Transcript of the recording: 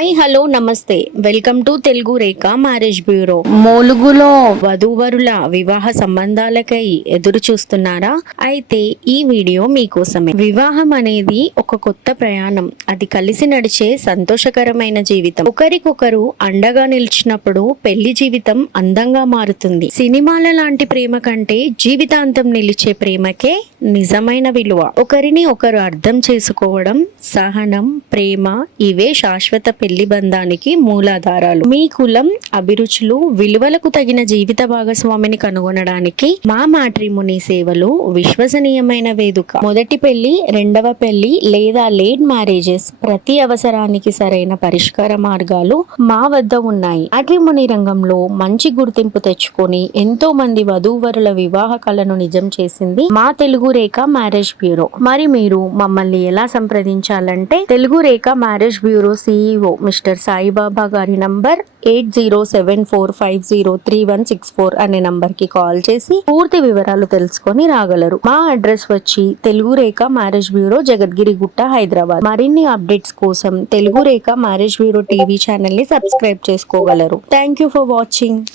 Hi hello నమస్తే welcome to Telugu Rekha marriage bureau. మూలుగులో వధూవరుల వివాహ సంబంధాలకై ఎదురు చూస్తున్నారా? అయితే ఈ వీడియో మీకోసమే. వివాహం అనేది ఒక కొత్త ప్రయాణం. అది కలిసి నడిచే సంతోషకరమైన జీవితం. ఒకరికొకరు అండగా నిలిచినప్పుడు పెళ్లి జీవితం అందంగా మారుతుంది. సినిమాల లాంటి ప్రేమ కంటే జీవితాంతం నిలిచే ప్రేమకే నిజమైన విలువ. ఒకరిని ఒకరు అర్థం చేసుకోవడం, సహనం, ప్రేమ ఇవే శాశ్వత పెళ్లి బంధానికి మూలాధారాలు. మీ కులం, అభిరుచులు, విలువలకు తగిన జీవిత భాగస్వామిని కనుగొనడానికి మా మ్యాట్రిమోనీ సేవలు విశ్వసనీయమైన వేదిక. మొదటి పెళ్లి, రెండవ పెళ్లి లేదా లేట్ మ్యారేజెస్ ప్రతి అవసరానికి సరైన పరిష్కార మార్గాలు మా వద్ద ఉన్నాయి. మ్యాట్రిమోనీ రంగంలో మంచి గుర్తింపు తెచ్చుకొని ఎంతో మంది వధూవరుల వివాహ కళను నిజం చేసింది మా తెలుగు రేఖ మ్యారేజ్ బ్యూరో. మరి మీరు మమ్మల్ని ఎలా సంప్రదించాలంటే Telugu Rekha marriage bureau CEO mister Saibaba గారి నంబర్ 8074503164 అనే నంబర్ కి కాల్ చేసి పూర్తి వివరాలు తెలుసుకొని రాగలరు. మా అడ్రస్ వచ్చి తెలుగు రేఖ మ్యారేజ్ బ్యూరో, జగద్గిరి గుట్ట, హైదరాబాద్. మరిన్ని అప్డేట్స్ కోసం Telugu Rekha marriage bureau TV channel ని సబ్స్క్రైబ్ చేసుకోగలరు. Thank you for watching.